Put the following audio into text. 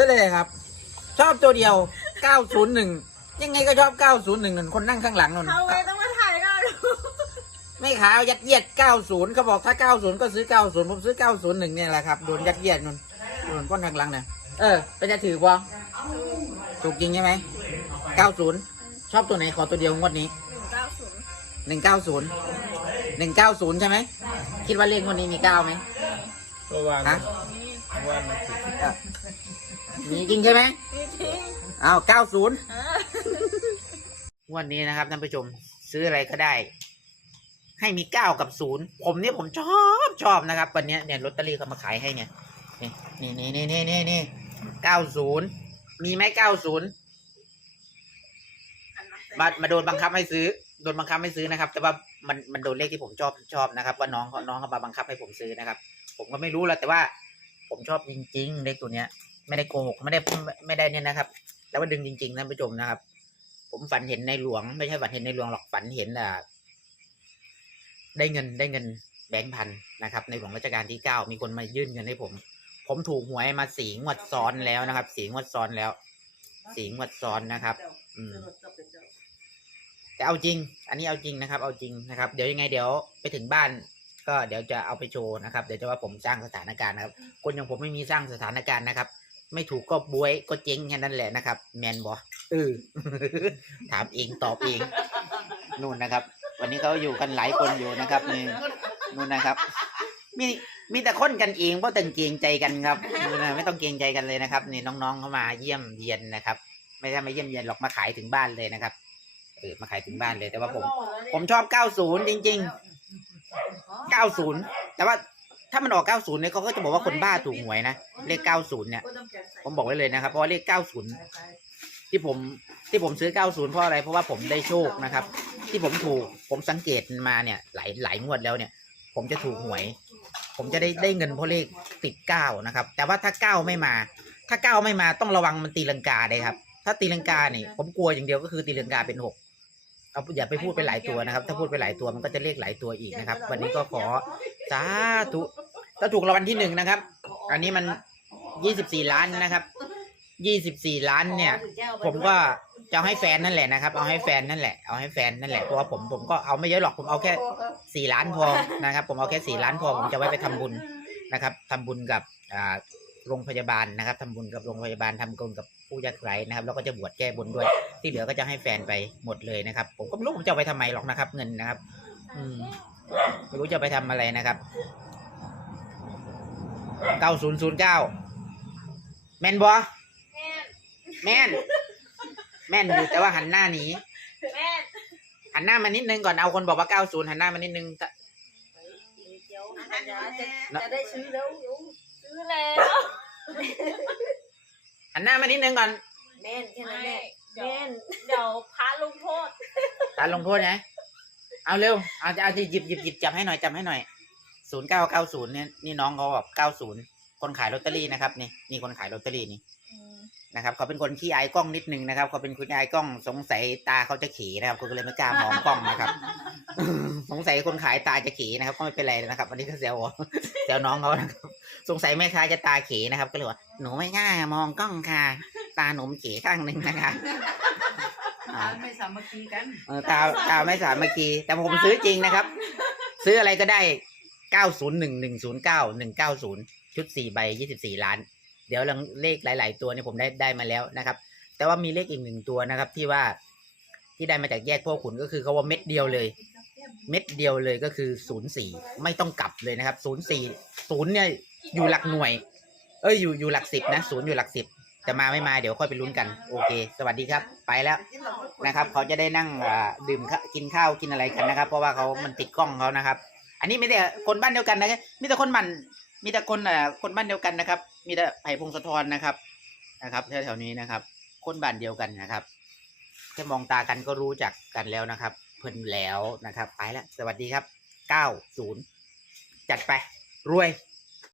ซื้อเลยครับ ชอบตัวเดียว 901 ยังไงก็ชอบ 901นั่นคนนั่งข้างหลังนั่นเขาไงต้องมาถ่ายกันไม่ขายเอายัดเยียด 90เขาบอกถ้า 90 ก็ซื้อ 90 ผมซื้อ 901 เนี่ยแหละครับโดนยัดเยียดนั่นโดนก้นข้างหลังเนี่ยเออเป็นจะถือป่ถูกจริงใช่ไหม 90 ชอบตัวไหนขอตัวเดียวงวดนี้หนึ่งเก้าศูนย์190 190 ใช่ไหม คิดว่าเลขงวดนี้มี 9 ไหมก็ว่าฮะนี่ว่ามันผิด มีจริงใช่ไหมนี่ทิ้งอ้าว90เอองวันนี้นะครับท่านผู้ชม ซื้ออะไรก็ได้ ให้มีเก้ากับศูนย์ผมเนี่ยผมชอบชอบนะครับ วันนี้เนี่ยลอตเตอรี่เขามาขายให้เนี่ยนี่นี่นี่นี่นี่นี่เก้าศูนย์มีไหมเก้าศูนย์มามาโดนบังคับให้ซื้อโดนบังคับให้ซื้อนะครับ แต่ว่ามันมันโดนเลขที่ผมชอบชอบนะครับ ว่าน้องเขาน้องเขามาบังคับให้ผมซื้อนะครับ ผมก็ไม่รู้แหละแต่ว่าผมชอบจริง ๆ เลขตัวเนี้ย ไม่ได้โกหกไม่ได้ไม่ได้เนี่ยนะครับแต่ว่าดึงจริงๆท่านผู้ชมนะครับ ผมฝันเห็นในหลวง ไม่ใช่ฝันเห็นในหลวงหรอกฝันเห็นอะได้เงินได้เงินแบงค์พันนะครับ ในหลวงรัชกาลที่เก้ามีคนมายื่นเงินให้ผม ผมถูกหวยมาสีงวดซ้อนแล้วนะครับ สีงวดซ้อนแล้ว สีงวดซ้อนนะครับ อืมแต่เอาจริง อันนี้เอาจริงนะครับ เอาจริงนะครับ เดี๋ยวยังไงเดี๋ยวไปถึงบ้าน ก็เดี๋ยวจะเอาไปโชว์นะครับ เดี๋ยวจะว่าผมสร้างสถานการณ์นะครับ คนอย่างผมไม่มีสร้างสถานการณ์นะครับ ไม่ถูกก็บวยก็เจ๊งแค่นั้นแหละนะครับ แมนบอเออถามเองตอบเองนู่นนะครับ วันนี้เขาอยู่กันหลายคนอยู่นะครับนี่นู่นนะครับ มีมีแต่คนกันเองเพราะตึงเกรงใจกันครับนู่นนะไม่ต้องเกรงใจกันเลยนะครับนี่น้องๆเขามาเยี่ยมเยียนนะครับ ไม่ใช่มาเยี่ยมเยียนหรอกมาขายถึงบ้านเลยนะครับเออมาขายถึงบ้านเลยแต่ว่าผม ผมชอบ 90 จริง ๆ 90 แต่ว่า ถ้ามันออก 90 เนี่ยเขาก็จะบอกว่าคนบ้าถูกหวยนะ เลข 90 เนี่ย ผมบอกไว้เลยนะครับ เพราะว่าเลข 90 ที่ผมที่ผมซื้อ 90 เพราะอะไร เพราะว่าผมได้โชคนะครับ ที่ผมถูก ผมสังเกตมาเนี่ย หลายหลายงวดแล้วเนี่ย ผมจะถูกหวย ผมจะได้ได้เงินเพราะเลขติด 9 นะครับ แต่ว่าถ้า 9 ไม่มา ถ้า 9 ไม่มาต้องระวังมันตีลังกาเลยครับ ถ้าตีลังกาเนี่ยผมกลัวอย่างเดียวก็คือตีลังกาเป็น 6 เอาอย่าไปพูดไปหลายตัวนะครับ ถ้าพูดไปหลายตัวมันก็จะเลขหลายตัวอีกนะครับ วันนี้ก็ขอสาธุถ้าถูกรางวัลที่หนึ่งนะครับ อันนี้มันยี่สิบสี่ล้านนะครับยี่สิบสี่ล้านเนี่ย ผมก็จะให้แฟนนั่นแหละนะครับ เอาให้แฟนนั่นแหละ เอาให้แฟนนั่นแหละเพราะว่าผมผมก็เอาไม่เยอะหรอกผมเอาแค่สี่ล้านพอนะครับ ผมเอาแค่สี่ล้านพอผมจะไว้ไปทำบุญนะครับทำบุญกับอ่าโรงพยาบาลนะครับทำบุญกับโรงพยาบาลทำบุญกับผู้ยากไร้นะครับ แล้วก็จะบวชแก้บนด้วย ที่เหลือก็จะให้แฟนไปหมดเลยนะครับ ผมก็ไม่รู้ผมจะเอาไปทำไมหรอกนะครับ เงินนะครับ อืมไม่รู้จะเอาไปทำอะไรนะครับเก้าศูนย์ศูนย์เก้าแม่นบอแม่นแม่นแม่นอยู่แต่ว่าหันหน้าหนีแม่นหันหน้ามานิดนึงก่อนเอาคนบอกว่าเก้าศูนย์หันหน้ามานิดนึงถ้าเดี๋ยวจะจะได้ซื้อแล้วซื้อแล้วหันหน้ามานิดนึงก่อนแม่นแค่นั้นแหละ แม่นเดี๋ยวพาลงโทษตาลงโทษนะ เอาเร็ว เอาจะเอาที่หยิบหยิบหยิบจับให้หน่อยจับให้หน่อยศูนย์เก้าเก้าศูนย์เนี่ยนี่น้องเขาแบบเก้าศูนย์คนขายลอตเตอรี่นะครับนี่นี่คนขายลอตเตอรี่นี่นะครับเขาเป็นคนขี้อายกล้องนิดนึงนะครับเขาเป็นคนขี้อายกล้องสงสัยตาเขาจะขีนะครับเขาก็เลยไม่กล้ามองกล้องนะครับ สงสัยคนขายตาจะขีนะครับ ก็ไม่เป็นไรนะครับวันนี้ก็เซลเซลน้องเขานะครับสงสัยแม่ค้าจะตาขีนะครับ ก็เลยว่าหนูไม่กล้ามองกล้องค่ะ ตาหนุ่มขีข้างหนึ่งนะคะอ่าไม่สามัคคีกันเออตาตาไม่สามัคคีแต่ผมซื้อจริงนะครับ ซื้ออะไรก็ได้เก้าศูนย์หนึ่งหนึ่งศูนย์เก้าหนึ่งเก้าศูนย์ชุดสี่ใบยี่สิบสี่ล้าน เดี๋ยวเลขหลาย ๆ ตัวเนี่ยผมได้ได้มาแล้วนะครับ แต่ว่ามีเลขอีกหนึ่งตัวนะครับ ที่ว่าที่ได้มาจากแยกพวกขุนก็คือเขาว่าเม็ดเดียวเลย เม็ดเดียวเลยก็คือศูนย์สี่ไม่ต้องกลับเลยนะครับศูนย์สี่ศูนย์เนี่ยอยู่หลักหน่วย เอ้ยอยู่อยู่หลักสิบนะศูนย์อยู่หลักสิบ จะมาไม่มาเดี๋ยวค่อยไปลุ้นกัน โอเค สวัสดีครับ ไปแล้วนะครับ เขาจะได้นั่งอ่าดื่มข้ากินข้าวกินอะไรกันนะครับ เพราะว่าเขามันติดกล้องเขานะครับ อันนี้ไม่ได้คนบ้านเดียวกันนะครับมีแต่คนมันมีแต่คนอ่าคนบ้านเดียวกันนะครับ มีแต่ไผ่พงศธรนะครับนะครับแถวๆนี้นะครับ คนบ้านเดียวกันนะครับแค่มองตากันก็รู้จักกันแล้วนะครับ เพิ่นแล้วนะครับ ไปแล้วสวัสดีครับ90จัดไปรวย